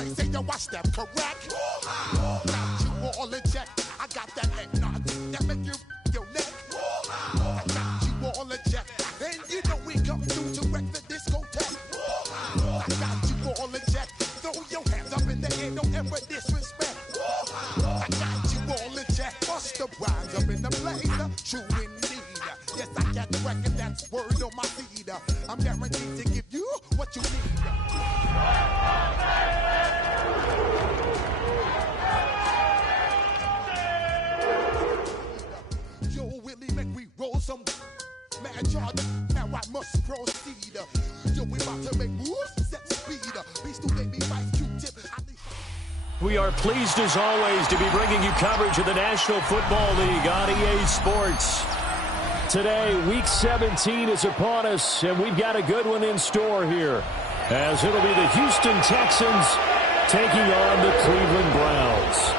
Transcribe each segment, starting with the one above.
play, say yo, watch that, correct? Got you all in check. I got that eggnog that make you your neck. I got you all in check. And you know we come through to wreck the discotheque. I got you all in check. Throw your hands up in the air, don't ever disrespect. I got you all in check. Bust the rhymes up in the blazer. True indeed. Yes, I got the record, that's word on my feed. I'm guaranteed to give you what you need. Yo, Willie, make we roll some mad charge. Now I must proceed. Yo, we about to make moves, set speed. Please do make me right, Q-tip. We are pleased as always to be bringing you coverage of the National Football League on EA Sports. Today, Week 17 is upon us, and we've got a good one in store here, as it'll be the Houston Texans taking on the Cleveland Browns.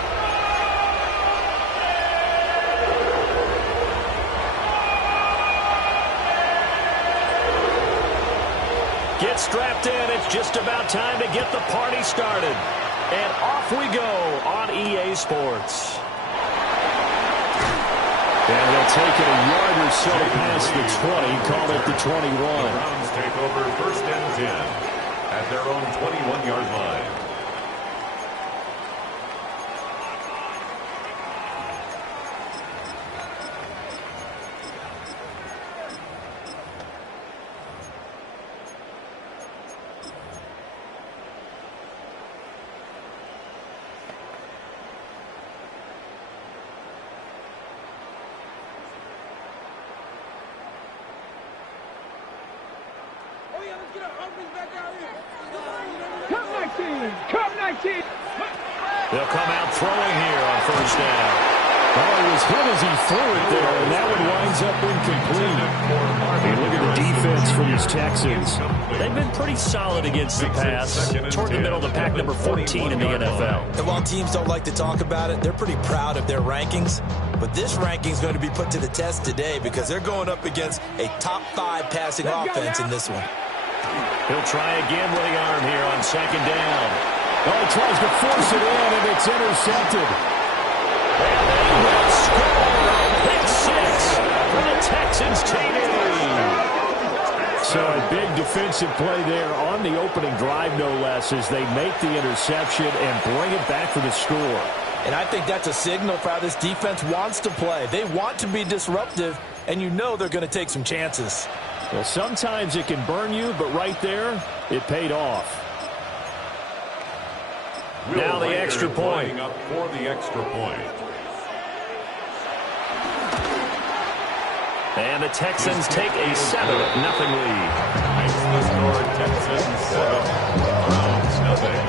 Get strapped in. It's just about time to get the party started. And off we go on EA Sports. And they'll take it a yard or so past the 20, call it the 21. The Browns take over 1st and 10 at their own 21-yard line. They'll come out throwing here on 1st down. Oh, he was hit as he threw it there, and that one winds up incomplete. Hey, look at the defense from these Texans. They've been pretty solid against the pass, toward the middle of the pack, number 14 in the NFL. And while teams don't like to talk about it, they're pretty proud of their rankings. But this ranking is going to be put to the test today because they're going up against a top 5 passing offense in this one. He'll try again with the arm here on 2nd down. Oh, he tries to force it in, and it's intercepted. And they will score. Pick 6 for the Texans TD. So a big defensive play there on the opening drive, no less, as they make the interception and bring it back for the score. And I think that's a signal for how this defense wants to play. They want to be disruptive, and you know they're going to take some chances. Well, sometimes it can burn you, but right there, it paid off. Now the extra point. Up for the extra point. And the Texans take a 7-0 lead. Makes the score Texans 7, Browns nothing.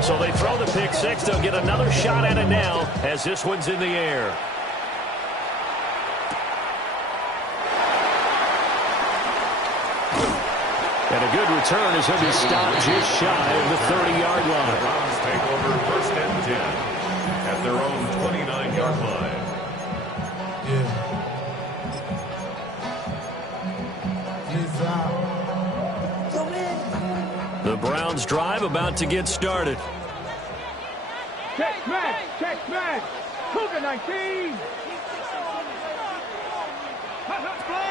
So they throw the pick 6. They'll get another shot at it now as this one's in the air. And a good return as he'll be stopped just shy of the 30-yard line. The Browns take over 1st and 10 at their own 29-yard line. The Browns drive about to get started. Check match, Cougar 19.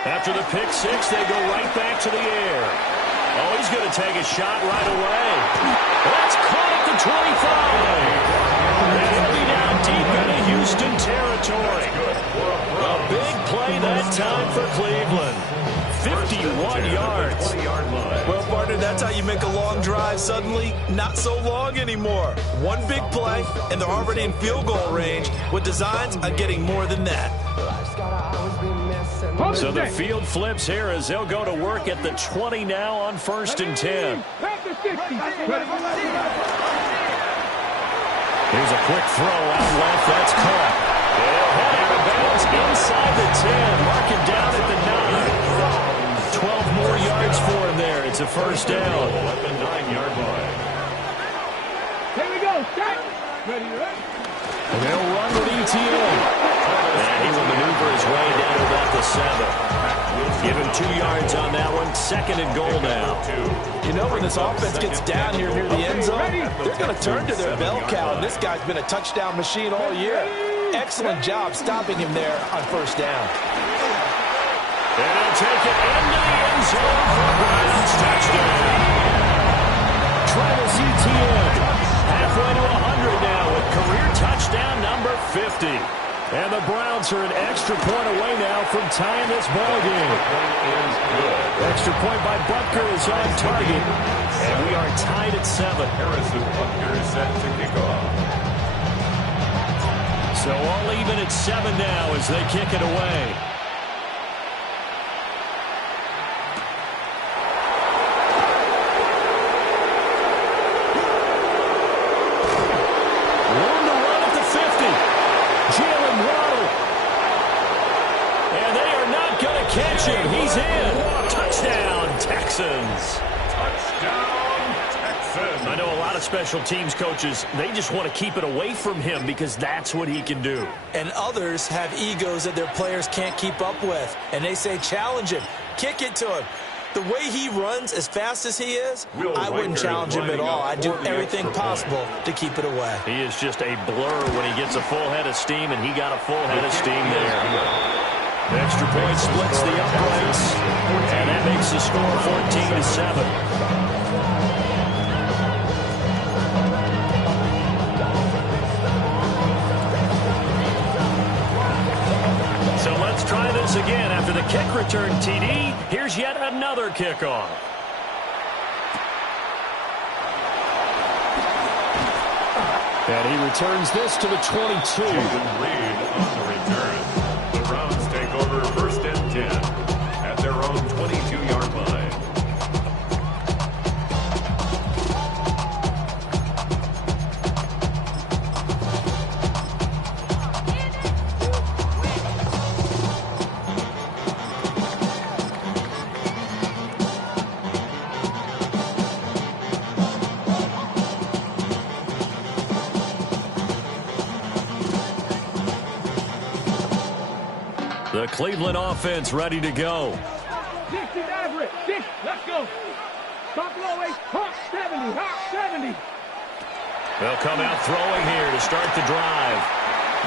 After the pick 6, they go right back to the air. Oh, he's going to take a shot right away. That's caught at the 25. And he'll be down deep into Houston territory. A big play that time for Cleveland. 51 yards. Well, partner, that's how you make a long drive suddenly not so long anymore. One big play, and they're already in field goal range with designs on getting more than that. So the field flips here as they'll go to work at the 20 now on 1st and 10. Here's a quick throw out left. That's caught. They'll head out of bounds inside the 10. Mark it down at the 9. 12 more yards for him there. It's a 1st down. At the 9-yard line. Here we go. Start. Ready. And they'll run with ETN. And he will maneuver his way down to about the 7. Give him 2 yards on that one. 2nd and goal now. You know, when this offense gets down here near the end zone, they're going to turn to their bell cow, and this guy's been a touchdown machine all year. Excellent job stopping him there on 1st down. And he'll take it into the end zone for Browns touchdown. Travis Etienne halfway to 100 now with career touchdown number 50. And the Browns are an extra point away now from tying this ball game. Extra point by Butker is on target. And we are tied at 7. Harrison Butker is set to kick off. So all even at 7 now as they kick it away. Catch him. He's in. Touchdown, Texans. Touchdown, Texans. I know a lot of special teams coaches, they just want to keep it away from him because that's what he can do. And others have egos that their players can't keep up with. And they say, challenge him. Kick it to him. The way he runs as fast as he is, I wouldn't challenge him at all. I'd do everything possible to keep it away. He is just a blur when he gets a full head of steam, and he got a full head of steam there. The extra point splits the uprights, and that makes the score 14-7. So let's try this again. After the kick return TD, here's yet another kickoff. And he returns this to the 22. Reed on the return. The Browns take over 1st and 10 at their own 22-yard line. The Cleveland offense ready to go. 60, average. 60, let's go. Top low 8, hop 70, hop 70. They'll come out throwing here to start the drive.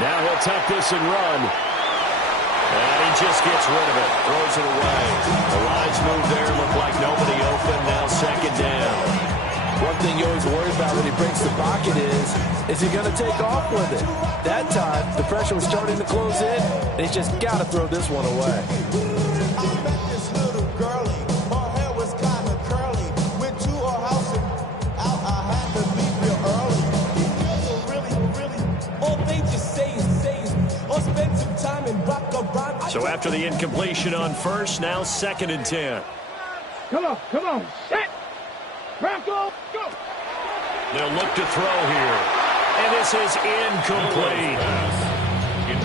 Now he'll tuck this and run. And he just gets rid of it. Throws it away. The lines move there. Look like nobody open. Now 2nd down. One thing you always worry about when he breaks the pocket is he going to take off with it? That time, the pressure was starting to close in, and he's just got to throw this one away. I met this little girlie. Her hair was kind of curly. Went to her house and out. I had to leave real early. These girls are really, all they just say is, or spend some time and rock a rhyme. So after the incompletion on 1st, now 2nd and 10. Come on, set. Bronco, go. They'll look to throw here. And this is incomplete.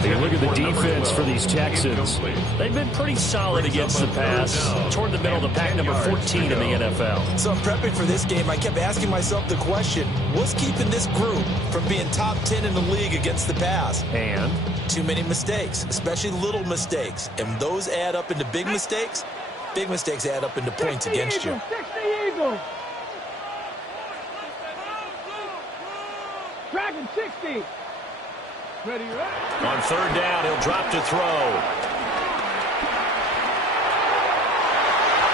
Take a look at the defense for these Texans. They've been pretty solid against the pass. Toward the middle of the pack, number 14 in the NFL. So I'm prepping for this game. I kept asking myself the question, what's keeping this group from being top 10 in the league against the pass? And? Too many mistakes, especially little mistakes. And those add up into big mistakes. Big mistakes add up into points against you. 60 Eagles. Dragon 60. Ready, right? On 3rd down, he'll drop to throw.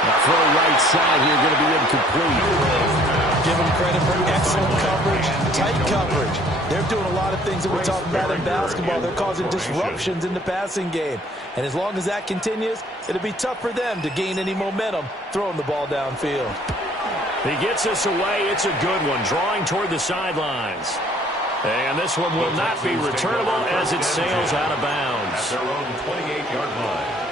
The throw right side here going to be incomplete. Give them credit for excellent coverage, tight coverage. They're doing a lot of things that we're talking about in basketball. They're causing disruptions in the passing game. And as long as that continues, it'll be tough for them to gain any momentum throwing the ball downfield. He gets this away. It's a good one, drawing toward the sidelines. And this one will not be returnable as it sails out of bounds. At their own 28-yard line.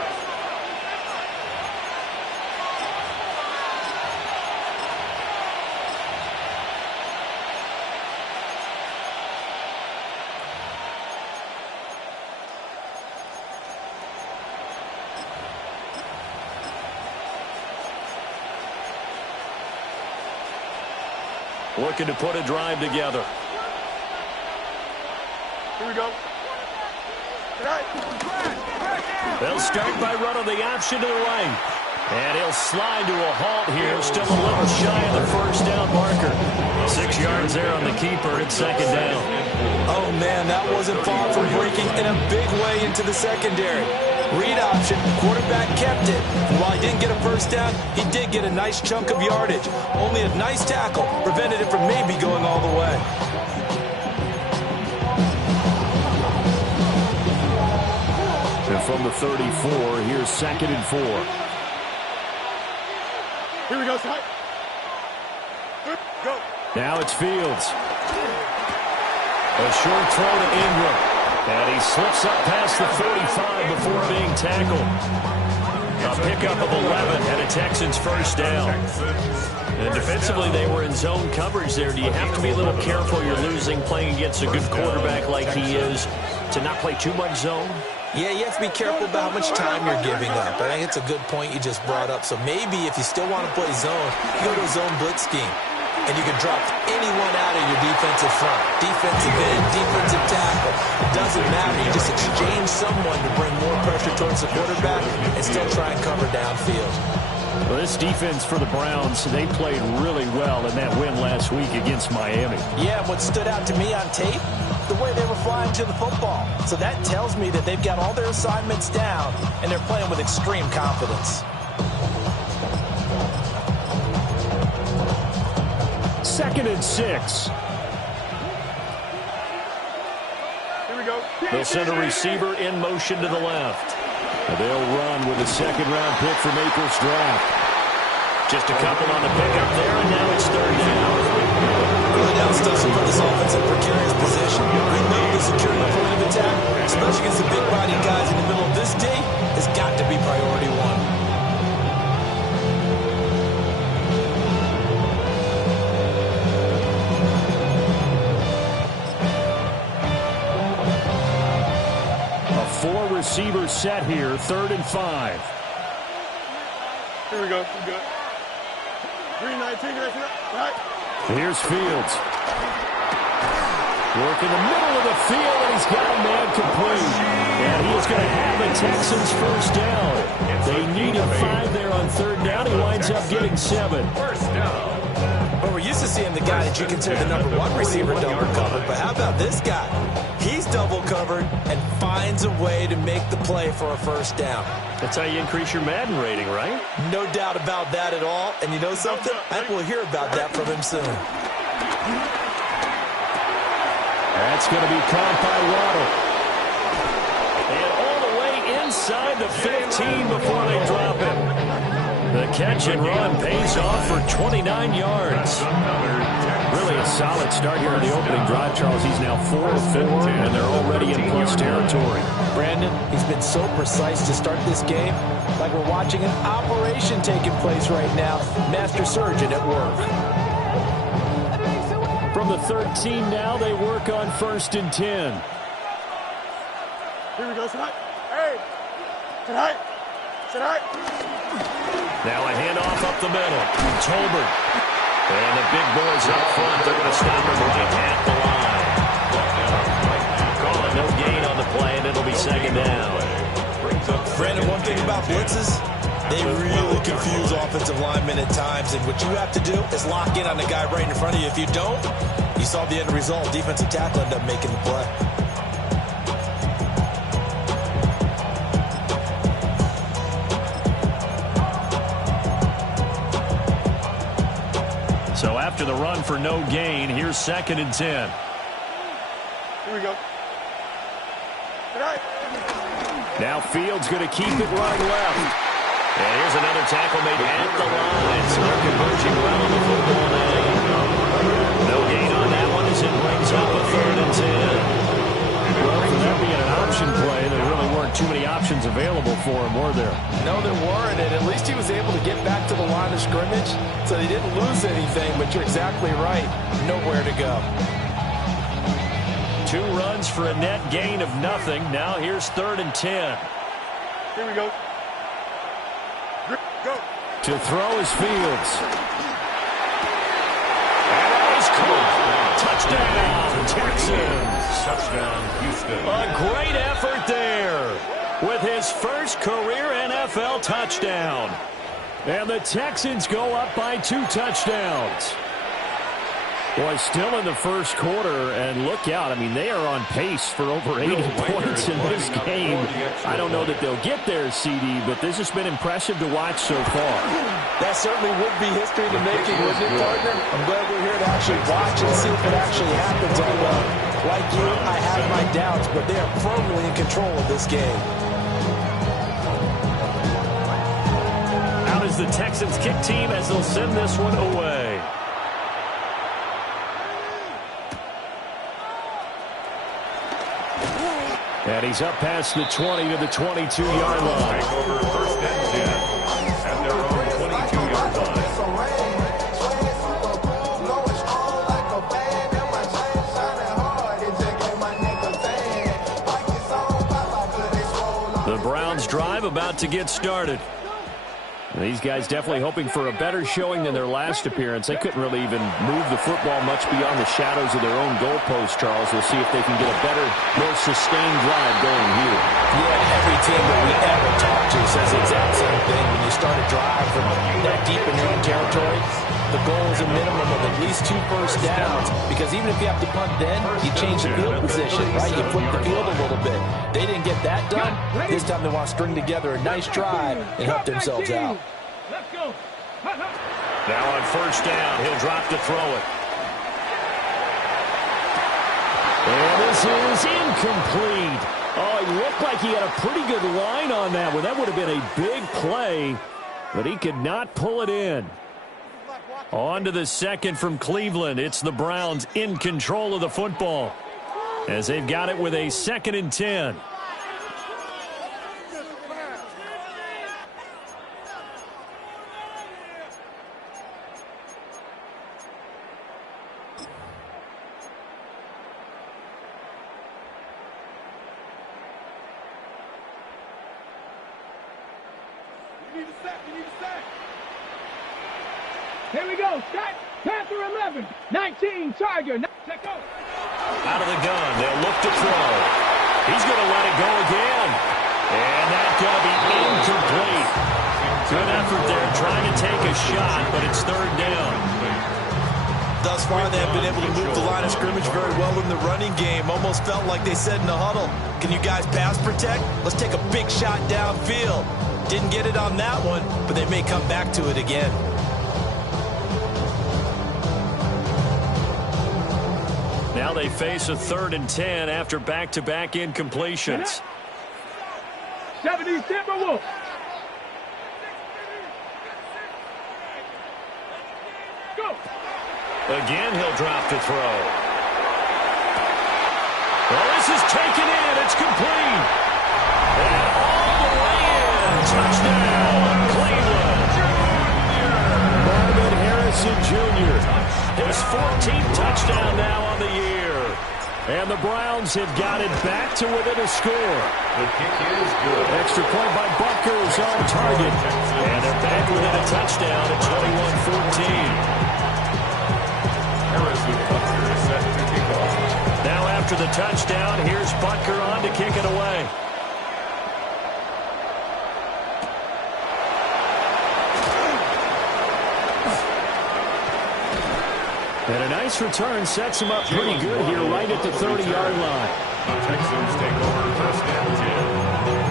Looking to put a drive together. Here we go. They'll start by running the option to the right. And he'll slide to a halt here. Still a little shy of the first down marker. 6 yards there on the keeper at second down. Oh, man, that wasn't far from breaking in a big way into the secondary. Read option, quarterback kept it. And while he didn't get a first down, he did get a nice chunk of yardage. Only a nice tackle prevented it from maybe going all the way. And from the 34, here's 2nd and 4. Here we go, Ty. Go. Now it's Fields. A short throw to Ingram. And he slips up past the 35 before being tackled. A pickup of 11 and a Texans first down. And defensively, they were in zone coverage there. Do you have to be a little careful you're losing playing against a good quarterback like he is to not play too much zone? Yeah, you have to be careful about how much time you're giving up. I think it's a good point you just brought up. So maybe if you still want to play zone, you go to a zone blitz scheme. And you can drop anyone out of your defensive front. Defensive end, defensive tackle. It doesn't matter. You just exchange someone to bring more pressure towards the quarterback and still try and cover downfield. Well, this defense for the Browns, they played really well in that win last week against Miami. Yeah, what stood out to me on tape, the way they were flying to the football. So that tells me that they've got all their assignments down, and they're playing with extreme confidence. 2nd and 6. Here we go. They'll send a receiver in motion to the left. They'll run with a 2nd-round pick from April's draft. Just a couple on the pickup there, and now it's 3rd down. Early down stuff to put this offense in precarious position. We know the securing the point of attack, especially against the big-bodied guys in the middle of this day, has got to be priority one. Receiver set here, 3rd and 5. Here we go. We're good. 319. Right. Here's Fields. Work in the middle of the field, and he's got a man complete. And he is going to have the Texans first down. They needed 5 there on 3rd down. He winds up getting 7. First down. Well, we're used to seeing the guy that you consider the #1 receiver double covered, but how about this guy? He's double covered and finds a way to make the play for a first down. That's how you increase your Madden rating, right? No doubt about that at all. And you know something? I think we'll hear about that from him soon. That's going to be caught by Waddle. And all the way inside the 15 before they drop him. The catch and run pays off for 29 yards. Really a solid start here in the opening drive, Charles. He's now 4 of 4, and they're already in plus territory. Brandon, he's been so precise to start this game, like we're watching an operation taking place right now. Master surgeon at work. From the 13 now, they work on 1st and 10. Here we go. Tonight. Hey. Tonight. Now a handoff up the middle. Tolbert. And the big boys up front. They're going to stop him right at the line. Call it no gain on the play, and it'll be 2nd down. Brandon, one thing about blitzes, they really confuse offensive linemen at times. And what you have to do is lock in on the guy right in front of you. If you don't, you saw the end result. Defensive tackle ended up making the play. So after the run for no gain, here's 2nd and 10. Here we go. Tonight. Now Fields going to keep it running left. And here's another tackle made at the line. So they're converging well on the football now. No gain on that one as it brings up a 3rd and 10. Well, for that being an option play, there really weren't too many options available for him, were there? No, there weren't, and at least he was able to get back to the line of scrimmage, so they didn't lose anything, but you're exactly right. Nowhere to go. 2 runs for a net gain of nothing. Now here's 3rd and 10. Here we go. Go. To throw is Fields. And that is caught. Touchdown, Texans. Texans. Touchdown, Houston. A great effort there with his first career NFL touchdown. And the Texans go up by 2 touchdowns. Boy, still in the first quarter, and look out. I mean, they are on pace for over 80 points in this game. I don't know that they'll get there, CD, but this has been impressive to watch so far. That certainly would be history in the making, wouldn't it, partner? I'm glad we're here to actually watch and see if it actually happens. Although, like you, I have my doubts, but they are firmly in control of this game. Out is the Texans kick team as they'll send this one away. And he's up past the 20 to the 22-yard line. Take over first and 10 at their own 22-yard line. The Browns drive about to get started. These guys definitely hoping for a better showing than their last appearance. They couldn't really even move the football much beyond the shadows of their own goalpost, Charles. We'll see if they can get a better, more sustained drive going here. Yeah, every team that we ever talk to says the exact same thing. When you start a drive from that deep in enemy territory, the goal is a minimum of at least 2 first downs. Because even if you have to punt then, you change the field position, right? You flip the field a little bit. They didn't get that done. This time they want to string together a nice drive and help themselves out. Let's go. Now on first down, he'll drop to throw it. And this is incomplete. Oh, he looked like he had a pretty good line on that one. That would have been a big play, but he could not pull it in. On to the second from Cleveland. It's the Browns in control of the football as they've got it with a 2nd and 10. Here we go. Set. Panther 11. 19. Charger. Let's go. Out of the gun. They'll look to throw. He's going to let it go again. And that's going to be incomplete. Good effort there trying to take a shot, but it's 3rd down. Thus far, they have been able to move the line of scrimmage very well in the running game. Almost felt like they said in the huddle, can you guys pass protect? Let's take a big shot downfield. Didn't get it on that one, but they may come back to it again. Now they face a 3rd and 10 after back-to-back incompletions. 70 Timberwolves. Go. Again, he'll drop to throw. Well, this is taken in. It's complete. And all the way in. Touchdown, Cleveland. Marvin Harrison Jr. His 14th touchdown now on the year. And the Browns have got it back to within a score. The kick is good. Extra point by Buckers on target. And they're back within a touchdown at 21-14. Harrison Butker is set to kick off. Now after the touchdown, here's Butker on to kick it away. And a nice return sets him up pretty good here right at the 30-yard line. The Texans take over first and 10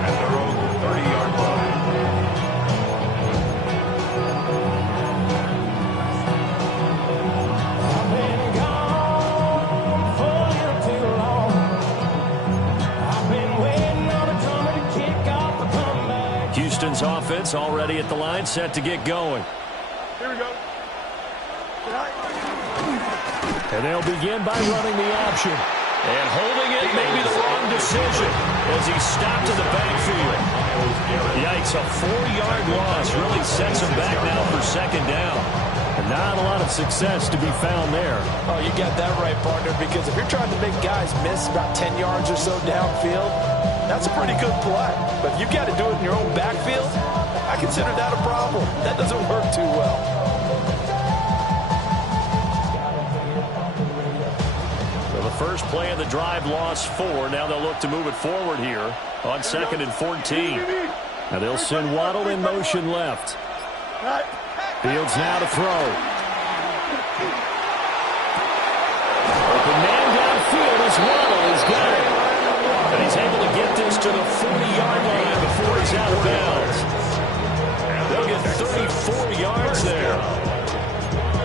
at their own 30-yard line. I've been gone for a little too long. I've been waiting on a drummer to kick off a comeback. Houston's offense already at the line, set to get going. Here we go. And they'll begin by running the option. And holding it may be the wrong decision as he stopped in the backfield. Yikes, a 4-yard loss really sets him back now for 2nd down. And not a lot of success to be found there. Oh, you got that right, partner, because if you're trying to make guys miss about 10 yards or so downfield, that's a pretty good play. But if you've got to do it in your own backfield, I consider that a problem. That doesn't work too well. So the first play of the drive, lost 4. Now they'll look to move it forward here on 2nd and 14. Now they'll send Waddle in motion left. Fields now to throw. Open man downfield as Waddle is got it. And he's able to get this to the 40-yard line before he's out of bounds. They'll get 34 yards there.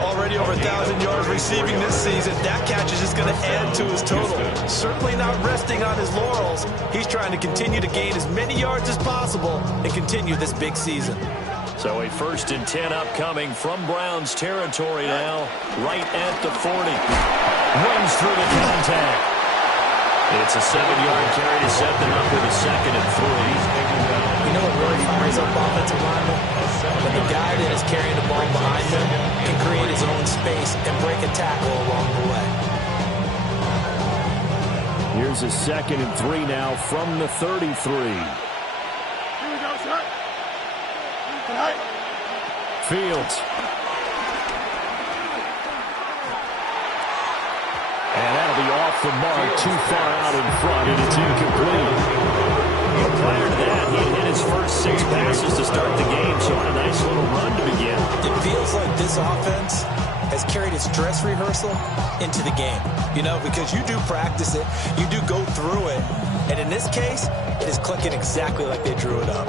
Already over 1,000 yards receiving this season. That catch is just going to add to his total. Certainly not resting on his laurels. He's trying to continue to gain as many yards as possible and continue this big season. So a 1st and 10 upcoming from Browns territory now, right at the 40. Runs through the contact. It's a 7-yard carry to set them up with a 2nd and 3. You know what really fires up offensive linemen? When the guy that is carrying the ball behind him can create his own space and break a tackle along the way. Here's a 2nd and 3 now from the 33. Fields. And that'll be off the mark, too far out in front, and it's incomplete. Prior to that, he had hit his first 6 passes to start the game, so on a nice little run to begin. It feels like this offense has carried its dress rehearsal into the game. You know, because you do practice it, you do go through it, and in this case, it is clicking exactly like they drew it up.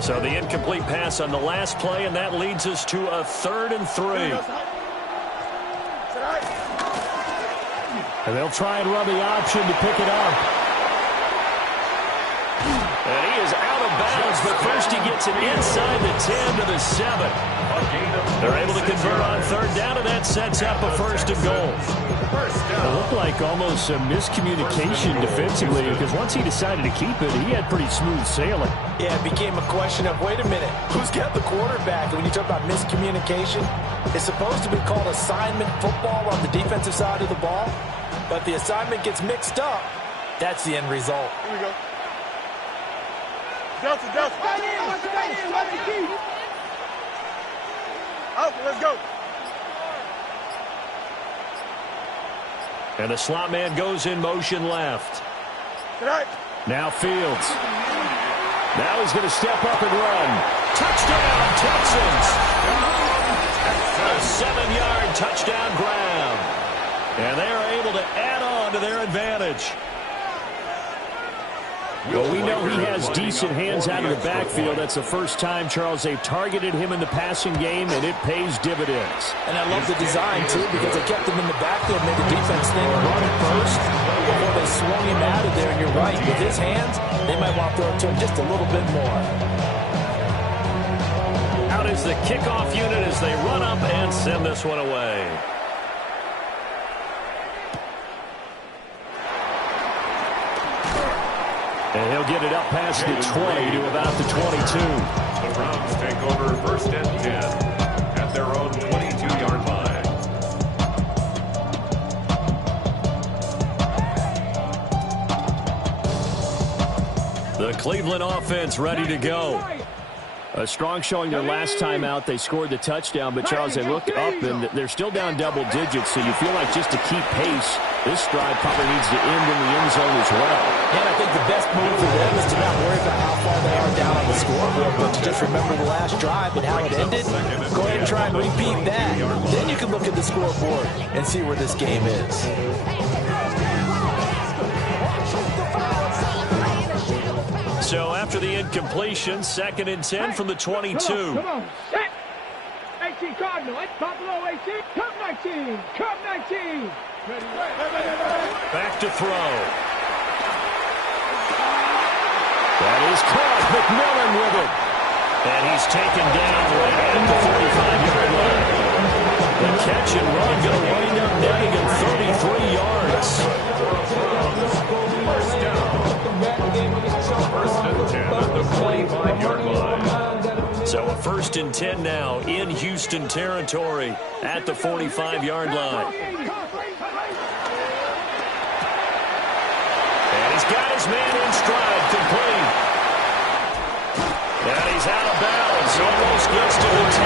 So the incomplete pass on the last play, and that leads us to a 3rd and 3. And they'll try and run the option to pick it up. And he is out of bounds, but first he gets it inside the 10 to the 7. They're able to convert on 3rd down, and that sets up a 1st and goal. It looked like almost a miscommunication defensively, because once he decided to keep it, he had pretty smooth sailing. Yeah, it became a question of, wait a minute, who's got the quarterback? And when you talk about miscommunication, it's supposed to be called assignment football on the defensive side of the ball, but the assignment gets mixed up. That's the end result. Here we go. Delta. Right in, watch the key. Out, let's go. And the slot man goes in motion left. Now Fields. Now he's going to step up and run. Touchdown, Texans. A 7-yard touchdown grab. And they're able to add on to their advantage. Well, we know he has decent hands out of the backfield. That's the first time, Charles, they've targeted him in the passing game, and it pays dividends. And I love the design, too, because they kept him in the backfield, made the defense think run it first before they swung him out of there. And you're right, with his hands, they might want to throw it to him just a little bit more. Out is the kickoff unit as they run up and send this one away. And he'll get it up past the 20 to about the 22. The Browns take over 1st and 10 at their own 22-yard line. The Cleveland offense ready to go. A strong showing their last time out. They scored the touchdown, but Charles, they look up and they're still down double digits, so you feel like just to keep pace, this drive probably needs to end in the end zone as well. And I think the best move for them is to not worry about how far they are down on the scoreboard, but to just remember the last drive and how it ended. Go ahead and try and repeat that. Then you can look at the scoreboard and see where this game is. So after the incompletion, 2nd and 10 from the 22. Come on. Set. 18 Cardinal. Top low 18. Cup 19. Cup 19. Back to throw. That is caught. McMillan with it. And he's taken down right at the 45-yard line. The catch and run going to wind up netting him 33 yards. First and 10 at the 45-yard line. So a 1st and 10 now in Houston territory at the 45-yard line. He's got his man in stride, complete. And he's out of bounds. Almost gets to the 10.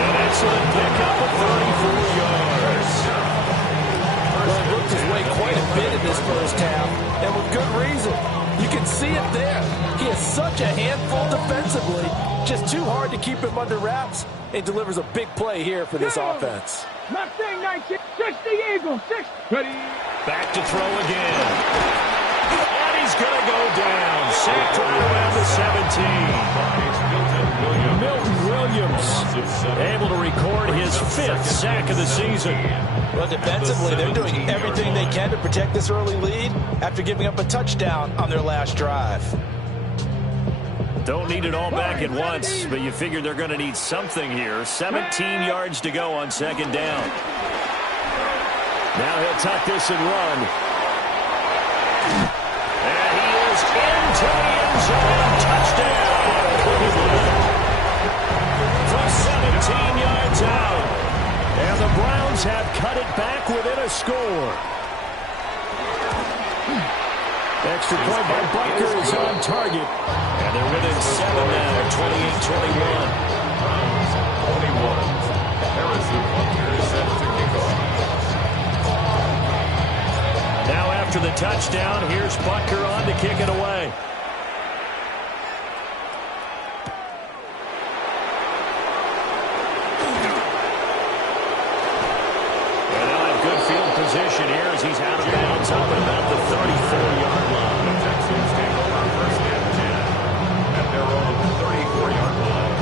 An excellent pickup of 34 yards. Well, he worked his way quite a bit in this first half, and with good reason. You can see it there. He is such a handful defensively. Just too hard to keep him under wraps. It delivers a big play here for this offense. Mustang 19, 60 Eagles, 6. Ready. Back to throw again. And he's going to go down. Sacked right around the 17. Milton Williams able to record his 5th sack of the season. Well, defensively, they're doing everything they can to protect this early lead after giving up a touchdown on their last drive. Don't need it all back at once, but you figure they're going to need something here. 17 yards to go on second down. Now he'll tuck this and run. And he is into the end zone. Touchdown. From 17 yards out. And the Browns have cut it back within a score. Extra point by Butker is on target. And they're within 7 now, 28-21. 21. Harrison Butker is set to kick off. Now after the touchdown, here's Butker on to kick it away. And now in good field position here as he's out of bounds up at about the 34-yard line. The Texans take over first and 10 at their own 34-yard line.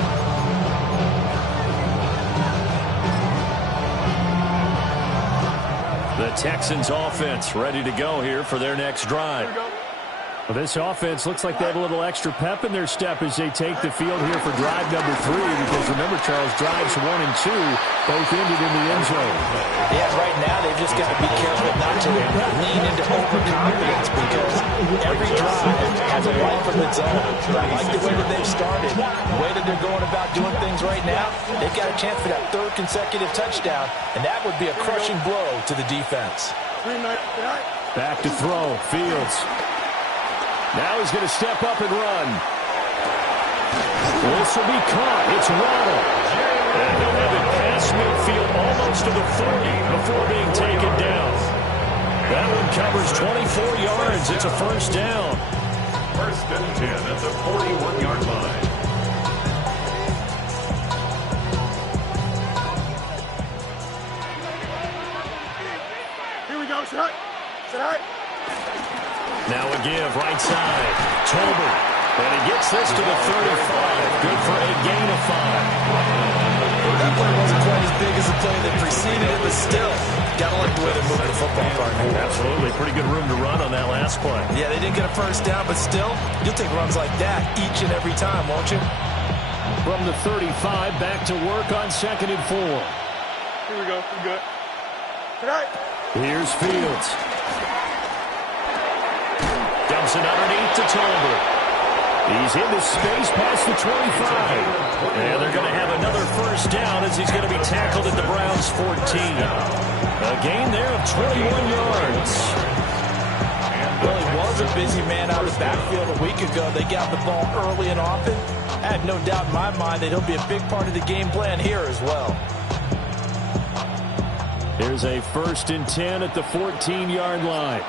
The Texans offense ready to go here for their next drive. Well, this offense looks like they have a little extra pep in their step as they take the field here for drive number 3, because remember, Charles, drives 1 and 2 both ended in the end zone. Yeah, right now they've just got to be careful not to lean into overconfidence, because every drive has a life of its own. But I like the way that they've started, the way that they're going about doing things right now. They've got a chance for that 3rd consecutive touchdown, and that would be a crushing blow to the defense. Back to throw, Fields. Now he's going to step up and run. This will be caught. It's Waddle. And he'll have it past midfield almost to the 40 before being taken down. That one covers 24 yards. It's a first down. First and 10 at the 41-yard line. Here we go, shut. Shut. Now a give, right side. Tolbert. And he gets this to the 35. Good for a gain of 5. That play wasn't quite as big as the play that preceded it, but still, got to like the way they're moving the football, partner. Absolutely. Pretty good room to run on that last play. Yeah, they didn't get a first down, but still, you'll take runs like that each and every time, won't you? From the 35, back to work on 2nd and 4. Here we go. We're good. Tonight. Here's Fields. Dumps it underneath to Tolbert. He's into space past the 25. And they're going to have another first down as he's going to be tackled at the Browns' 14. A gain there of 21 yards. Well, he was a busy man out of the backfield a week ago. They got the ball early and often. I have no doubt in my mind that he'll be a big part of the game plan here as well. Here's a 1st and 10 at the 14-yard line.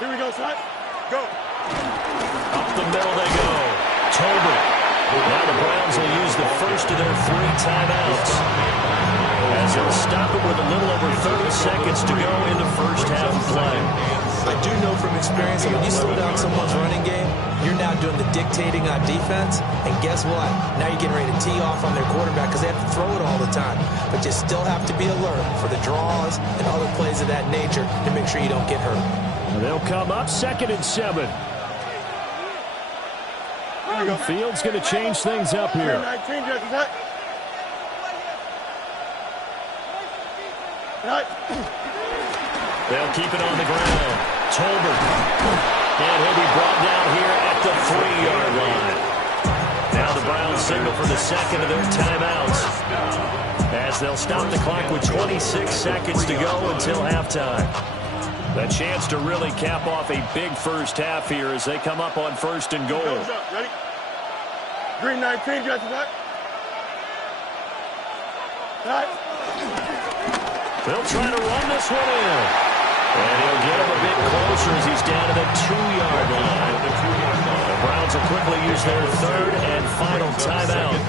Here we go, son. Go. Up the middle they go. Tolbert. Now the Browns will use the first of their 3 timeouts, as they'll stop it with a little over 30 seconds to go in the first half of play. I do know from experience that when you slow down someone's running game, you're now doing the dictating on defense. And guess what? Now you're getting ready to tee off on their quarterback because they have to throw it all the time. But you still have to be alert for the draws and other plays of that nature to make sure you don't get hurt. They'll come up 2nd and 7. Fields going to change things up here. They'll keep it on the ground. Tolbert. And he'll be brought down here at the 3-yard line. Now the Browns signal for the 2nd of their timeouts, as they'll stop the clock with 26 seconds to go until halftime. A chance to really cap off a big first half here as they come up on 1st and goal. Ready? Green 19, got that. They'll try to run this one in. And he'll get him a bit closer as he's down to the 2-yard line. The Browns will quickly use their 3rd and final timeout.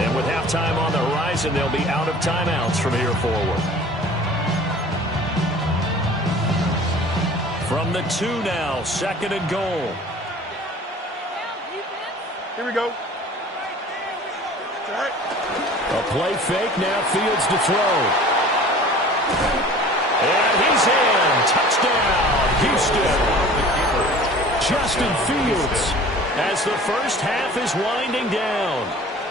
And with halftime on the horizon, they'll be out of timeouts from here forward. From the 2 now, 2nd and goal. Here we go. A play fake, now Fields to throw. And he's in. Touchdown, Houston. Justin Fields as the first half is winding down.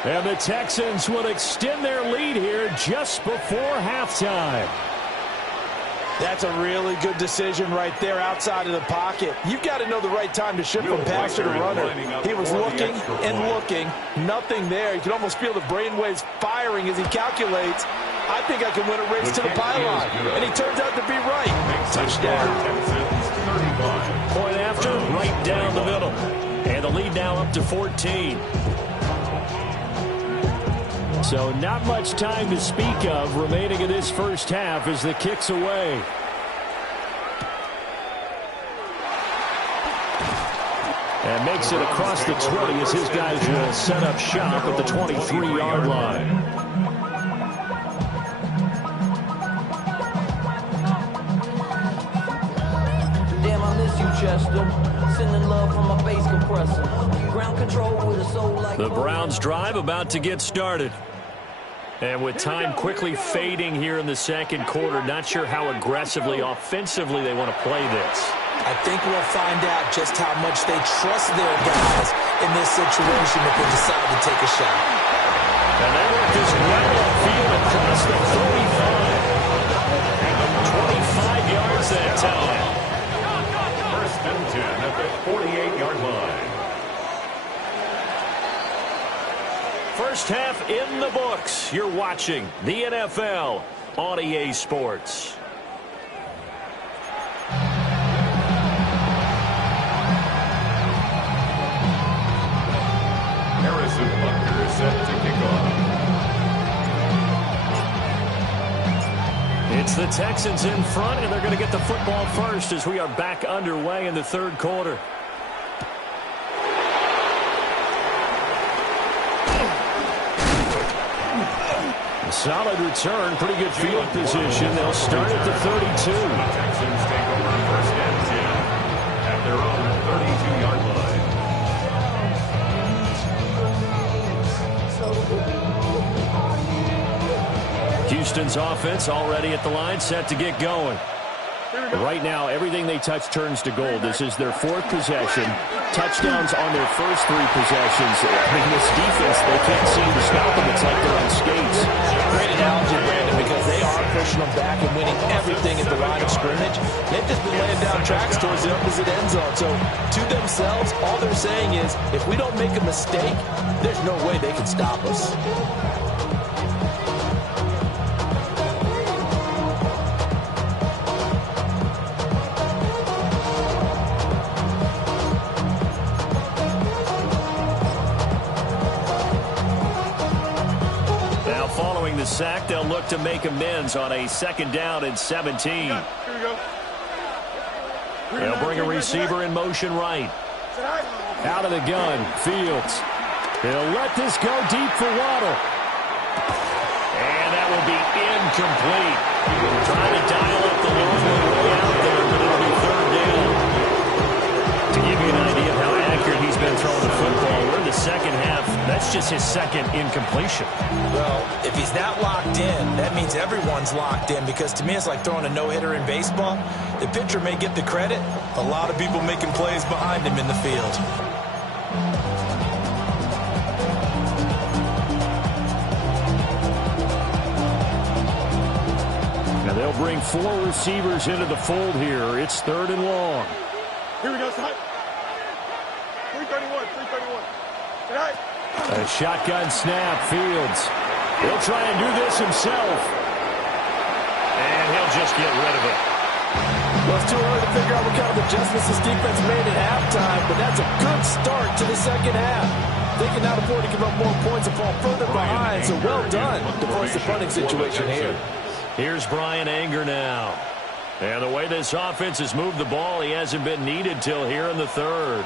And the Texans will extend their lead here just before halftime. That's a really good decision right there outside of the pocket. You've got to know the right time to shift from passer to runner. He was looking and looking. Nothing there. You can almost feel the brainwaves firing as he calculates. I think I can win a race to the pylon. And he turns out to be right. Touchdown. Point after, right down the middle. And the lead now up to 14. So not much time to speak of remaining in this first half as the kick's away. And makes it across the 20 as his guys will set up shop at the 23-yard line. Damn, I miss you, Chester. Sending love from my bass compressor. Ground control with a soul like... The Browns drive about to get started. And with time quickly fading here in the second quarter, not sure how aggressively, offensively they want to play this. I think we'll find out just how much they trust their guys in this situation if they decide to take a shot. And they work this well upfield across the 45. 25 yards that time. 1st and 10 at the 48-yard line. First half in the books. You're watching the NFL on EA Sports. Harrison Butker is set to kick off. It's the Texans in front, and they're going to get the football first as we are back underway in the 3rd quarter. Solid return, pretty good field position. They'll start at the 32. The Texans take over 1st and 10 at their own 32-yard line. Houston's offense already at the line, set to get going. Right now, everything they touch turns to gold. This is their 4th possession. Touchdowns on their first 3 possessions. I mean, this defense, they can't seem to stop them. It's like they're on skates. Great analogy, Brandon, because they are pushing them back and winning everything at the line of scrimmage. They've just been laying down tracks towards the opposite end zone. So, to themselves, all they're saying is, if we don't make a mistake, there's no way they can stop us. The sack, they'll look to make amends on a 2nd down and 17. Here we go. They'll bring a receiver in motion right. Out of the gun, Fields. He'll let this go deep for Waddle. And that will be incomplete. Trying to dial up the long way out there, but it'll be 3rd down. To give you an idea of how accurate he's been throwing the football, we're in the second half. That's just his 2nd incompletion. Well, if he's not locked in, that means everyone's locked in, because to me it's like throwing a no-hitter in baseball. The pitcher may get the credit, a lot of people making plays behind him in the field. Now they'll bring 4 receivers into the fold here. It's 3rd and long. Here we go, son. 331, 331. Tonight. A shotgun snap, Fields. He'll try and do this himself. And he'll just get rid of it. Well, it's too early to figure out what kind of adjustments this defense made at halftime, but that's a good start to the second half. They can now afford to give up more points and fall further behind, so well done to force the punting situation here. Here's Brian Anger now. And the way this offense has moved the ball, he hasn't been needed till here in the third.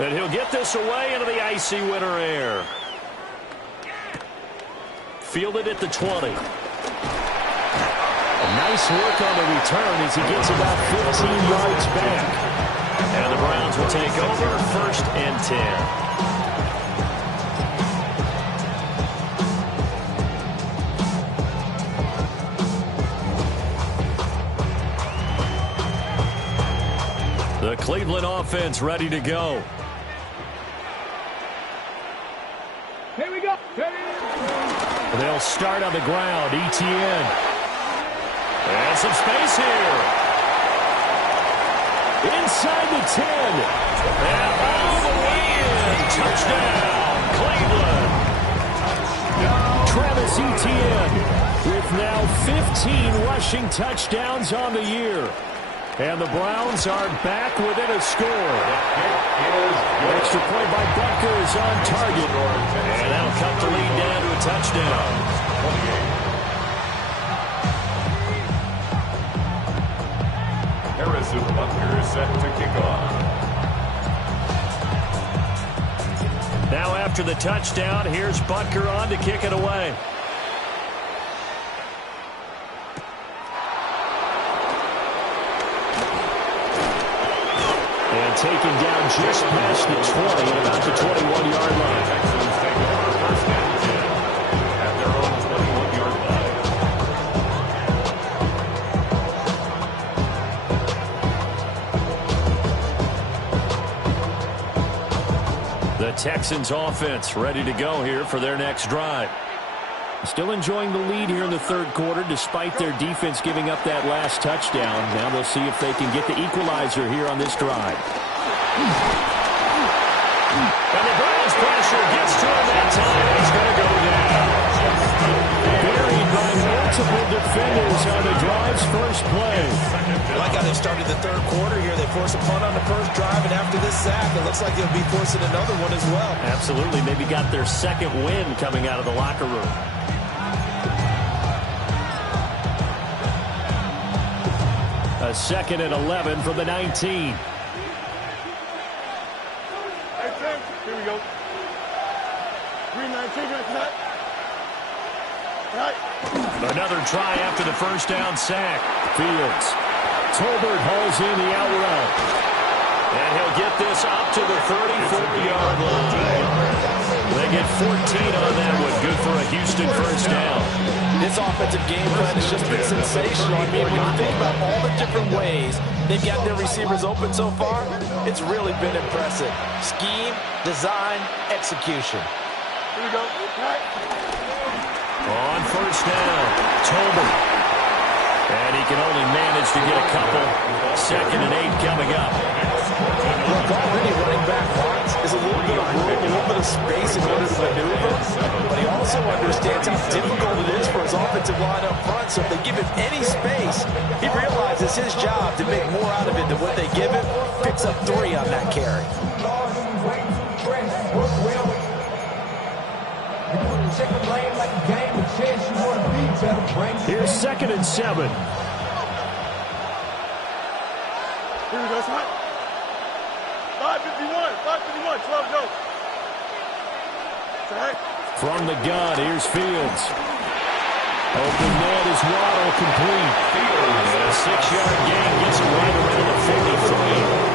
And he'll get this away into the icy winter air. Fielded at the 20. Nice work on the return as he gets about 15 yards back. And the Browns will take over 1st and 10. The Cleveland offense ready to go. Here we go. They'll start on the ground. ETN. And some space here. Inside the 10. And all the way in. Touchdown, Cleveland. Travis Etienne with now 15 rushing touchdowns on the year. And the Browns are back within a score. Extra point by Butker is on target. And that'll cut the lead down to a touchdown. Harrison Butker is set to kick off. Now after the touchdown, here's Butker on to kick it away. And taken down just past the 20 at about the 21-yard line. Texans take over 1st and 10 at their own 21-yard line. The Texans offense ready to go here for their next drive. Still enjoying the lead here in the third quarter despite their defense giving up that last touchdown. Now they'll see if they can get the equalizer here on this drive. And the Browns pressure gets to him that time. He's going to go down. Buried by multiple defenders on the drive's first play. I like how they started the third quarter here. They forced a punt on the first drive, and after this sack, it looks like they'll be forcing another one as well. Absolutely. Maybe got their second win coming out of the locker room. A 2nd and 11 from the 19. Here we go. 319, right? Another try after the first down sack. Fields. Tolbert hauls in the out route. And he'll get this up to the 34-yard line. They get 14 on that one. Good for a Houston first down. This offensive game plan has just been sensational. I mean, when you think about all the different ways they've got their receivers open so far, it's really been impressive. Scheme, design, execution. Here we go. On first down, Tolbert. And he can only manage to get a couple. 2nd and 8 coming up. Look, already running back wants is a little bit of room, a little bit of space in order to maneuver, but he also understands how difficult it is for his offensive line up front, so if they give him any space, he realizes his job to make more out of it than what they give him, picks up 3 on that carry. Here's 2nd and 7. Here we go, son. 551, 12 go. From the gun, here's Fields. Open man is Waddle complete. And a 6-yard gain gets him right around the 43.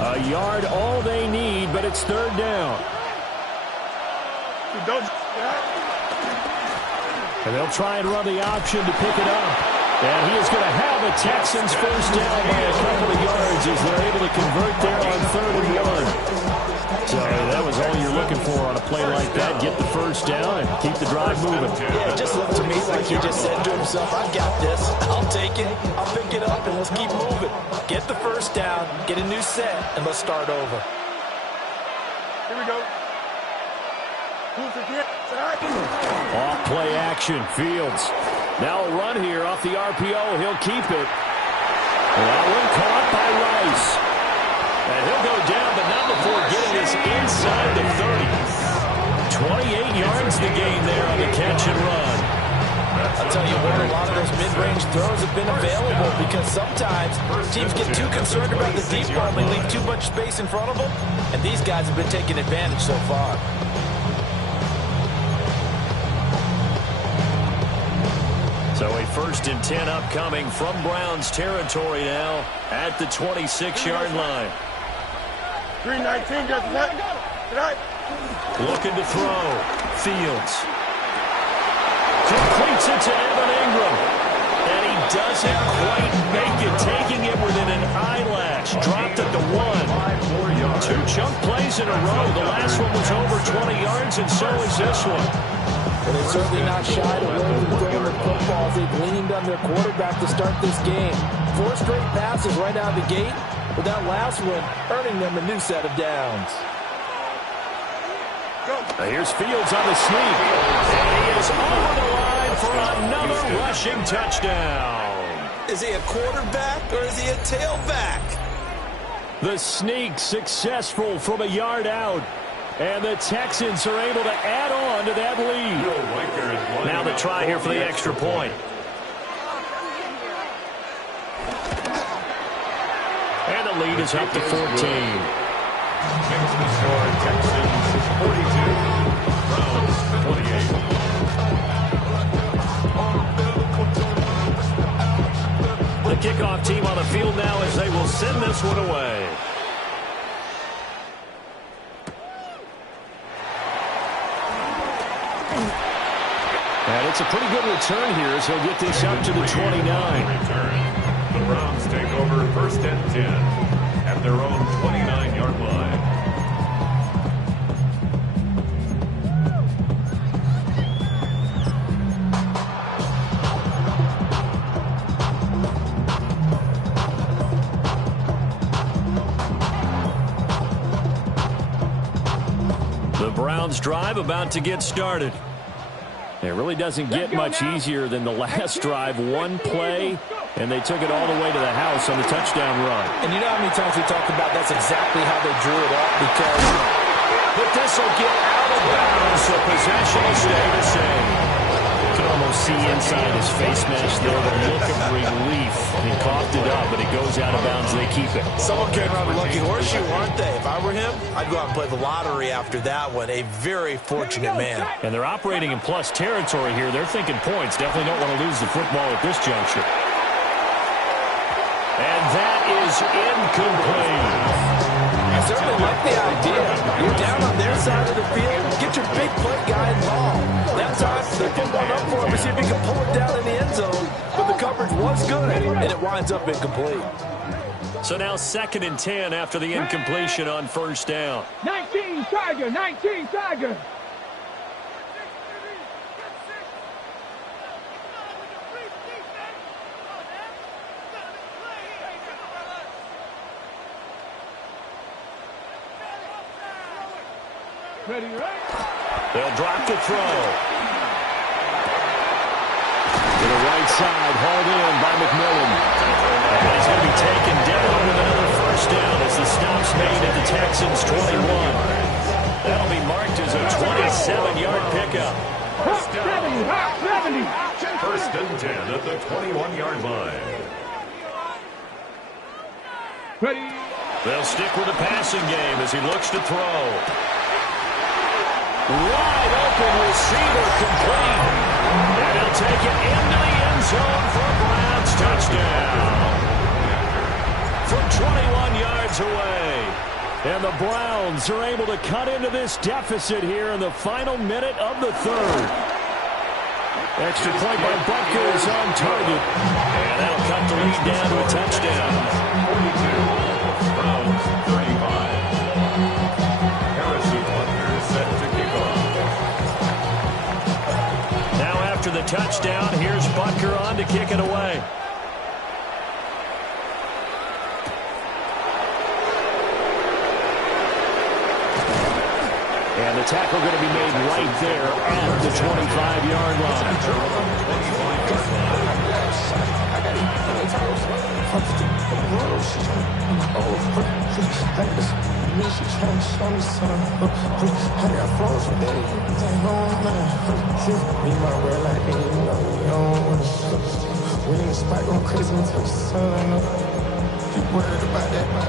A yard, all they need, but it's 3rd down. And they'll try and run the option to pick it up. And he is going to have the Texans first down by a couple of yards as they're able to convert there on 3rd and 1. So that was all you're looking for on a play like that. Get the first down and keep the drive moving. Yeah, it just looked to me like he just said to himself, I got this. I'll take it. I'll pick it up, and let's keep moving. Get the first down, get a new set, and let's start over. Here we go. Off play action, Fields. Now a run here off the RPO. He'll keep it. That one caught by Rice. And he'll go down, but not before getting this inside the 30. 28 yards the gain there on the catch and run. I'll tell you what, a lot of those mid-range throws have been available because sometimes teams get too concerned about the deep ball and they leave too much space in front of them, and these guys have been taking advantage so far. So a 1st and 10 upcoming from Browns territory now at the 26-yard line. 319, just tonight. Looking to throw. Fields. Completes it to Evan Ingram. And he doesn't quite make it, taking it within an eyelash. Dropped at the 1. 2 chunk plays in a row. The last one was over 20 yards, and so is this one. Well, they're certainly not shied away from throwing the footballs. They've leaned on their quarterback to start this game. 4 straight passes right out of the gate, with that last one earning them a new set of downs. Here's Fields on the sneak. And he is over the line for another rushing touchdown. Is he a quarterback or is he a tailback? The sneak successful from a yard out. And the Texans are able to add on to that lead. Now the try here for the extra point. And the lead is up to 14. Texans 42, Browns 28. The kickoff team on the field now as they will send this one away. And it's a pretty good return here as he'll get this up to the 29. The Browns take over 1st and 10 at their own 29-yard line. The Browns drive about to get started. It really doesn't get much easier than the last drive. One play, and they took it all the way to the house on the touchdown run. And you know how many times we talked about that's exactly how they drew it up because... But this will get out of bounds, so possession will stay the same. You can almost see inside his face mask there the look of relief. He coughed it up, but it goes out of bounds. They keep it. Someone came around with a lucky horseshoe, aren't they? If I were him, I'd go out and play the lottery after that one. A very fortunate man. And they're operating in plus territory here. They're thinking points. Definitely don't want to lose the football at this juncture. And that is incomplete. I certainly like the idea. You're down on their side of the field. Get your big play guy involved. That time, they're putting one up for him to see if he can pull it down in the end zone. But the coverage was good, and it winds up incomplete. So now 2nd and 10 after the incompletion on 1st down. 19 Tiger, 19 Tiger. Ready, right? They'll drop the throw. To the right side, hauled in by McMillan. And he's going to be taken down with another 1st down as the stop's made at the Texans' 21. That'll be marked as a 27-yard pickup. 70, 70. 1st and 10 at the 21-yard line. Ready. They'll stick with the passing game as he looks to throw. Wide open receiver complete. And he'll take it into the end zone for a Browns touchdown. From 21 yards away. And the Browns are able to cut into this deficit here in the final minute of the 3rd. Extra point by Butker is on target. And that'll cut the lead down to a touchdown. 42, Browns 35. after the touchdown. Here's Butker on to kick it away. And the tackle going to be made right there at the 25-yard line.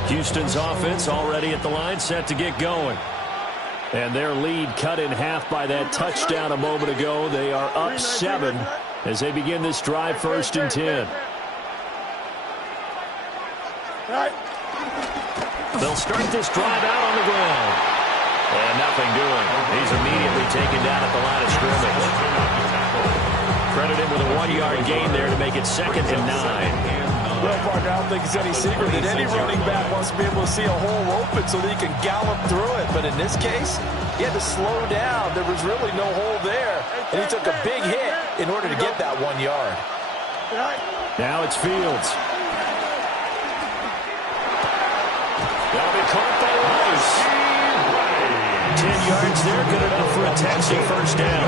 Houston's offense already at the line, set to get going. And their lead cut in half by that touchdown a moment ago. They are up 7 as they begin this drive, 1st and 10. They'll start this drive out on the ground. And nothing doing. He's immediately taken down at the line of scrimmage. Credit him with a 1-yard gain there to make it 2nd and 9. Well, Parker, I don't think it's any secret that any running back wants to be able to see a hole open so that he can gallop through it. But in this case, he had to slow down. There was really no hole there. And he took a big hit in order to get that 1 yard. Now it's Fields. That'll be caught by Rice. 10 yards there, good enough for a Texan first down.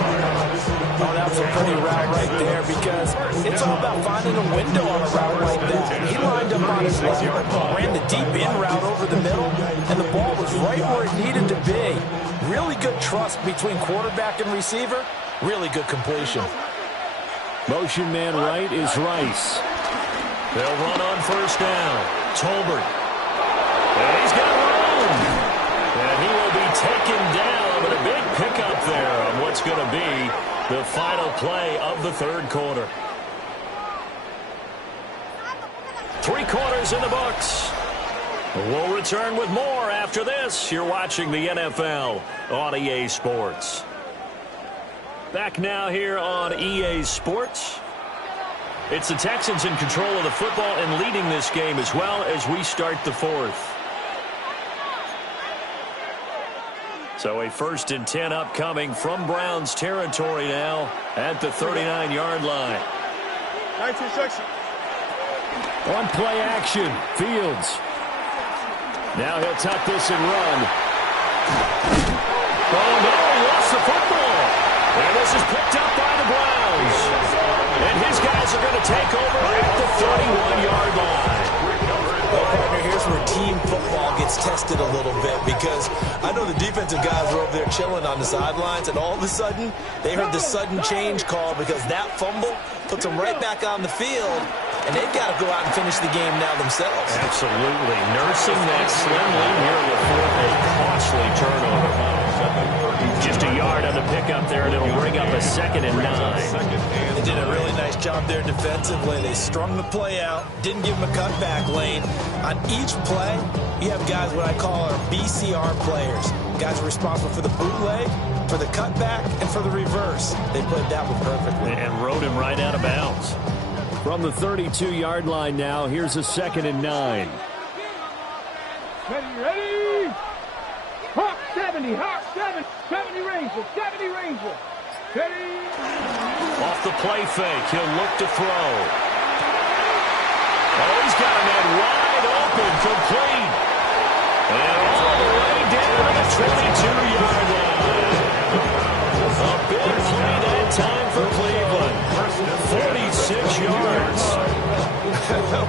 Oh, that was a pretty route right there because it's all about finding a window on a route like that. He lined up on his left, ran the deep in route over the middle, and the ball was right where it needed to be. Really good trust between quarterback and receiver. Really good completion. Motion man right is Rice. They'll run on first down. Tolbert. And he's got room. And he will be taken down, but a big pickup there on what's going to be the final play of the 3rd quarter. 3 quarters in the books. We'll return with more after this. You're watching the NFL on EA Sports. Back now here on EA Sports. It's the Texans in control of the football and leading this game as well as we start the 4th. So a 1st and 10 upcoming from Browns territory now at the 39-yard line. On play action, Fields. Now he'll tuck this and run. Oh, no, he lost the football. And this is picked up by the Browns. And his guys are going to take over at the 31-yard line. Well, partner, here's where team football gets tested a little bit because I know the defensive guys were over there chilling on the sidelines, and all of a sudden they heard the sudden change call because that fumble puts them right back on the field, and they've got to go out and finish the game now themselves. Absolutely. Nursing that slim lead here before a costly turnover. Just a yard on the pickup there, and it'll bring up a 2nd and 9. They did a really nice job there defensively. They strung the play out, didn't give them a cutback lane. On each play, you have guys what I call our BCR players. Guys are responsible for the bootleg, for the cutback, and for the reverse. They played that one perfectly. And rode him right out of bounds. From the 32-yard line now, here's a 2nd and 9. Ready? Hawk 70, Hawk 70, 70 Ranger, 70 Ranger. Ready? Off the play fake, he'll look to throw. Oh, he's got a man wide open, complete. And all the way down to the 22-yard line. A big play that time for Cleveland. 46 yards.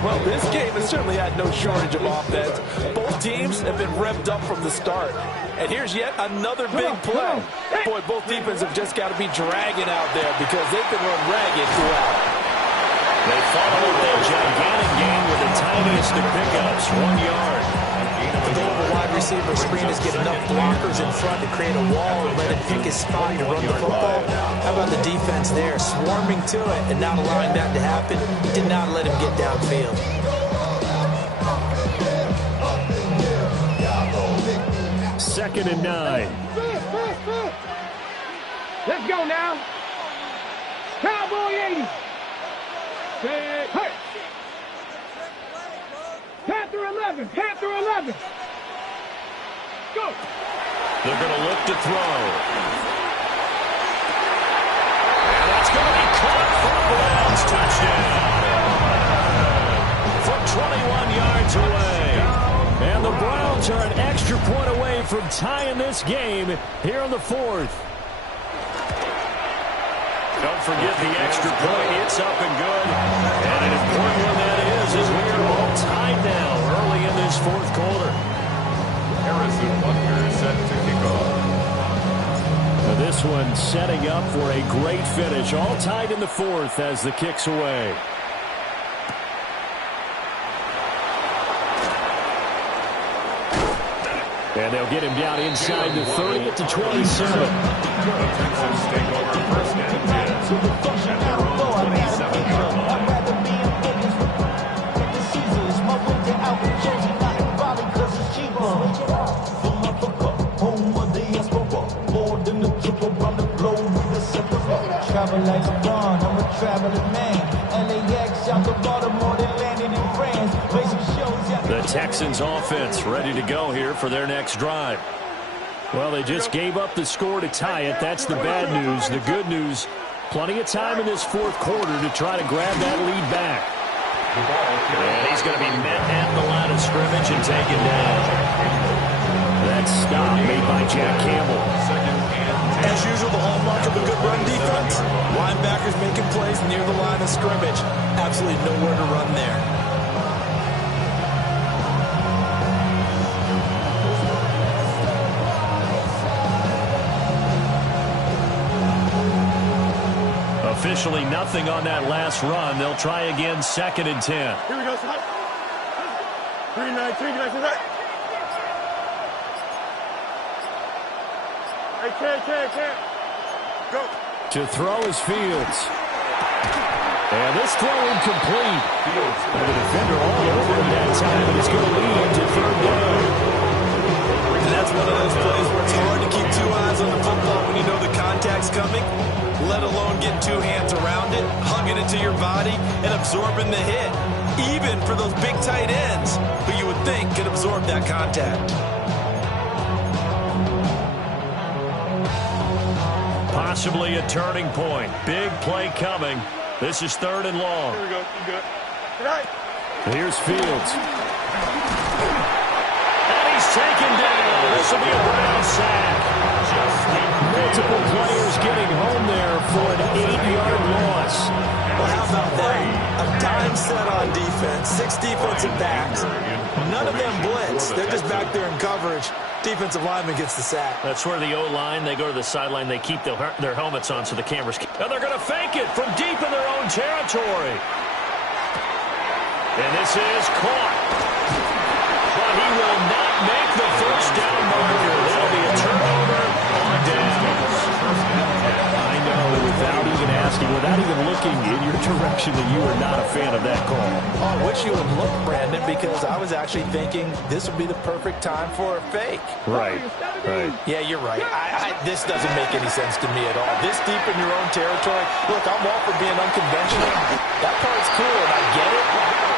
Well, this game has certainly had no shortage of offense. Both teams have been revved up from the start. And here's yet another big play. Boy, both defenses have just got to be dragging out there because they've been run ragged throughout. They follow up that gigantic gain with the tiniest of pickups, 1 yard. The goal of a wide receiver screen is get enough blockers in front to create a wall and let him pick his spot to run the football. How about the defense there, swarming to it and not allowing that to happen? Did not let him get downfield. 2nd and 9. Let's go now. Cowboy 80. Hey. Panther 11. Panther 11. Go. They're going to look to throw. And that's going to be Touchdown. From 21 yards away. And the Browns are an extra point away from tying this game here in the fourth. Don't forget the extra point. It's up and good. And an important one that is, as we are all tied now early in this fourth quarter. Harrison Butker set to kick off. Now this one setting up for a great finish. All tied in the fourth as the kick's away. And they'll get him down inside the 30 to 27. The Texans take over first and 10 at their own 27-yard line. Travel like a bond, I'm a traveling man. LAX out the Baltimore, they landed in France. The Texans offense ready to go here for their next drive. Well, they just gave up the score to tie it. That's the bad news. The good news, plenty of time in this fourth quarter to try to grab that lead back. And he's going to be met at the line of scrimmage and taken down. That stop made by Jack Campbell. As usual, the hallmark of a good run defense, linebackers making plays near the line of scrimmage. Absolutely nowhere to run there. Officially nothing on that last run. They'll try again, 2nd and 10. Here we go, 3-19, right. Hey, Cam. Go. To throw is Fields. And this throw incomplete. And the defender all over him that time, and it's going to lead to 3rd down. And that's one of those plays where it's hard to keep two eyes on the football when you know the contact's coming, let alone getting two hands around it, hugging it to your body, and absorbing the hit. Even for those big tight ends, who you would think could absorb that contact. Possibly a turning point. Big play coming. This is 3rd and long. Here we go. You good. Right. Here's Fields. And he's taken down. This will be a Brown sack. Multiple players getting home there for an 8-yard loss. Well, how about that? A dime set on defense, 6 defensive backs. None of them blitz. They're just back there in coverage. Defensive lineman gets the sack. That's where the O-line, they go to the sideline, they keep their helmets on so the cameras can. And they're going to fake it from deep in their own territory. And this is caught. But he will not make the first down marker. That'll be a turnover on downs. I know, without even asking, without even looking in your direction, that you are not a fan of that call. Oh, I wish you would look, Brandon, because I was actually thinking this would be the perfect time for a fake. Right. Yeah, you're right. This doesn't make any sense to me at all. This deep in your own territory, look, I'm all for being unconventional. That part's cool, and I get it.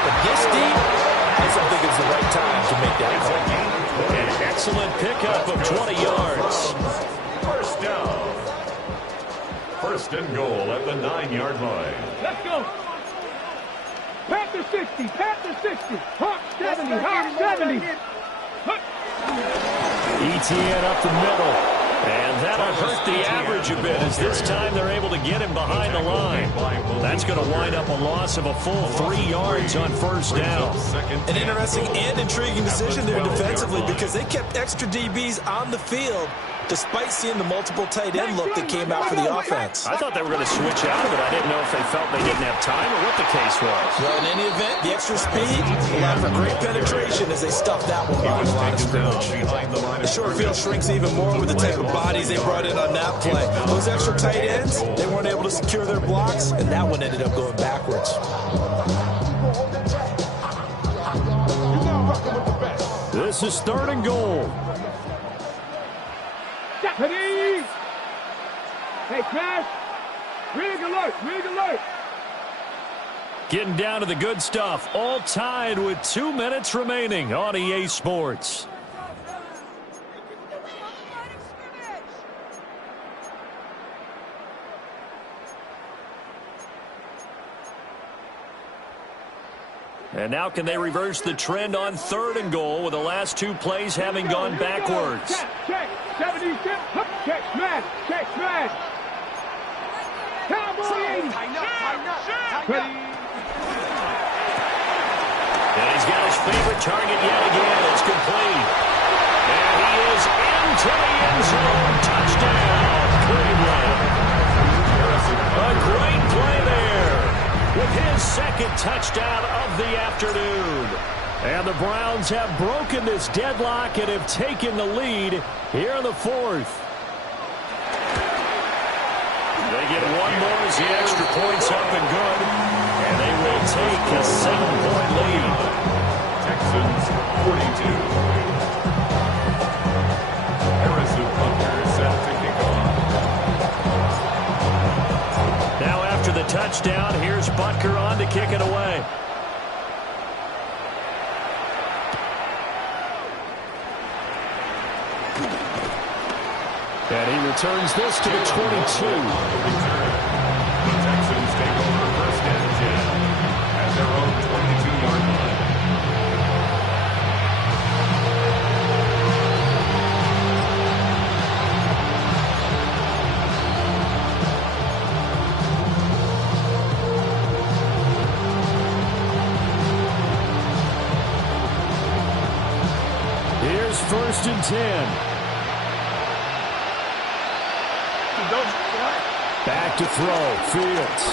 But this deep, I just don't think it's the right time to make that call. An excellent pickup of 20 yards. First down. 1st and goal at the 9-yard line. Let's go. Panther 60. Hawk 70. Hawk 70. ETN up the middle. And that'll hurt the average a bit as this time they're able to get him behind the line. That's going to wind up a loss of a full 3 yards on 1st down. An interesting and intriguing decision there defensively because they kept extra DBs on the field despite seeing the multiple tight end look that came out for the offense. I thought they were going to switch out of it. I didn't know if they felt they didn't have time or what the case was. Well, in any event, the extra speed allowed for great penetration as they stuffed that one behind the line of scrimmage. The short field shrinks even more with the type of bodies they brought in on that play. Those extra tight ends, they weren't able to secure their blocks, and that one ended up going backwards. This is 3rd and goal. Hey, Cash. Rig alert. Getting down to the good stuff. All tied with 2 minutes remaining on EA Sports. And now can they reverse the trend on 3rd and goal with the last 2 plays having gone backwards? Check. 76. Check, smash. Check, smash. Cowboy 80. And he's got his favorite target yet again. It's complete. And he is into the end zone. Touchdown, Cleveland. A great play there with his 2nd touchdown of the afternoon. And the Browns have broken this deadlock and have taken the lead here in the 4th. They get one more as the extra point's up and good. And they will take a 7-point lead. Texans 42. Harrison Butker is set to kick off. Now after the touchdown, here's Butker on to kick it away. And he returns this to the 22. The Texans take over 1st and 10 at their own 22-yard line. Here's 1st and 10. Back to throw. Fields.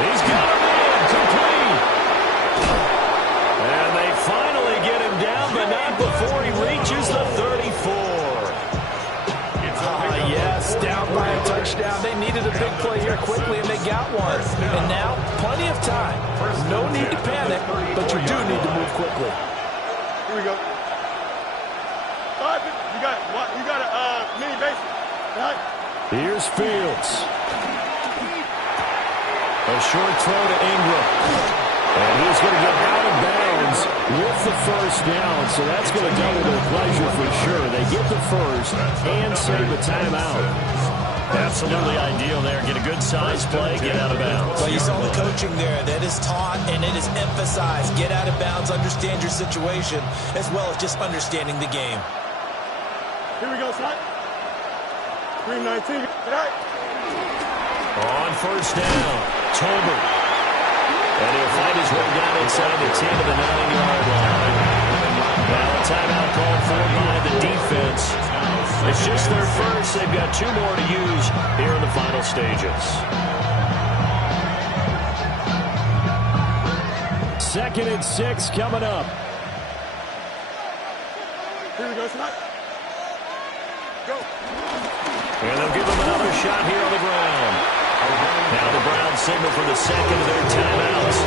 He's got him in. Complete. And they finally get him down, but not before he reaches the 34. Yes, down by a touchdown. They needed a big play here quickly, and they got one. And now, plenty of time. No need to panic, but you do need to move quickly. Here we go. You got a mini base. Right. Here's Fields. A short throw to Ingram. And he's going to get out of bounds with the 1st down. So that's going to double their pleasure for sure. They get the 1st and save a timeout. Absolutely ideal there. Get a good size play, get out of bounds. Well, you saw the coaching there. That is taught and it is emphasized. Get out of bounds, understand your situation, as well as just understanding the game. Here we go, son. 319. On 1st down, Tolbert. And he'll find his way down inside the 10 to the 9-yard line. Now a timeout called for by the defense. It's just their 1st. They've got 2 more to use here in the final stages. 2nd and 6 coming up. Here we go, son. Go. And they'll give them another shot here on the ground. Now the Browns signal for the 2nd of their timeouts.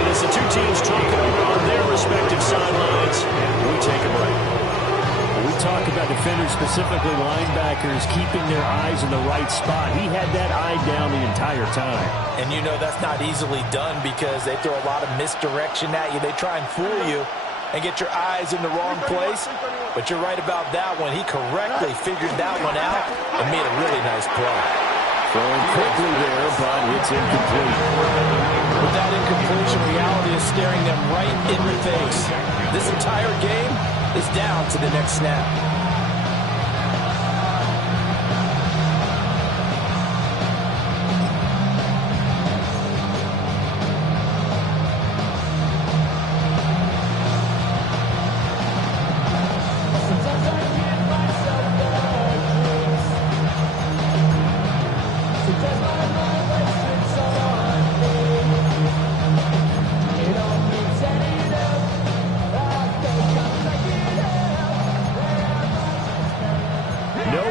And as the 2 teams talk it over on their respective sidelines, we take a break. We talk about defenders, specifically linebackers, keeping their eyes in the right spot. He had that eye down the entire time. And you know that's not easily done because they throw a lot of misdirection at you. They try and fool you and get your eyes in the wrong place. But you're right about that one. He correctly figured that one out and made a really nice play. Throwing quickly there, but it's incomplete. With that incompletion, reality is staring them right in the face. This entire game is down to the next snap.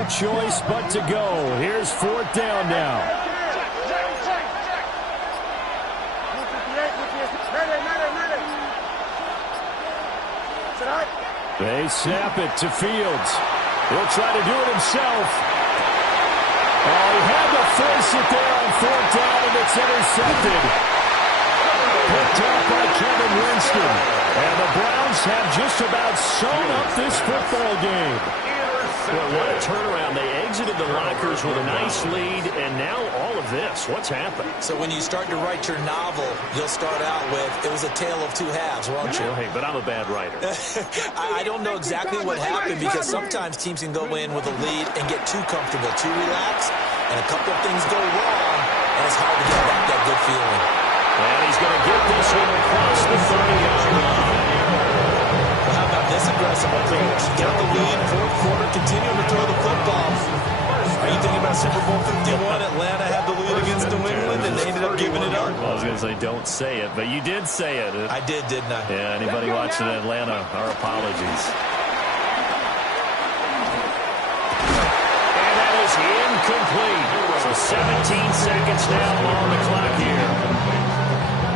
Choice but to go. Here's 4th down now. They snap it to Fields. He'll try to do it himself. Oh, he had to force it there on 4th down, and it's intercepted. Picked up by Kevin Winston. And the Browns have just about sewn up this football game. Well, what a turnaround. They exited the blockers with a nice lead, and now all of this. What's happened? So when you start to write your novel, you'll start out with, it was a tale of two halves, won't you? Hey, but I'm a bad writer. I don't know exactly what happened because sometimes teams can go in with a lead and get too comfortable, too relaxed, and a couple of things go wrong, and it's hard to get back that good feeling. And he's going to get this one across the 30-yard line. Well, how about this aggressive approach? Got the lead, fourth quarter, continuing to throw the football. Are you thinking about Super Bowl 51? Atlanta had the lead against New England, and they ended up giving it up. I was going to say, don't say it, but you did say it. I did, didn't I? Yeah, anybody watching Atlanta, our apologies. And that is incomplete. So 17 seconds now on the clock here.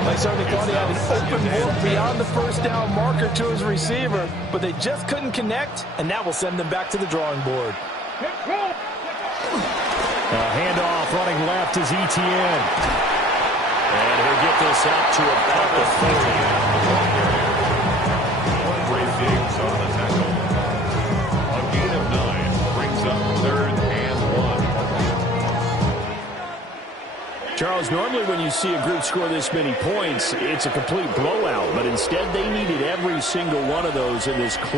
They certainly thought he had an open look beyond the first down marker to his receiver, but they just couldn't connect, and that will send them back to the drawing board. Handoff running left is Etienne. And he'll get this up to about the 30. Andre Diggs on the tackle. A gain of 9 brings up 3rd and 1. Charles, normally when you see a group score this many points, it's a complete blowout. But instead, they needed every single one of those in this close.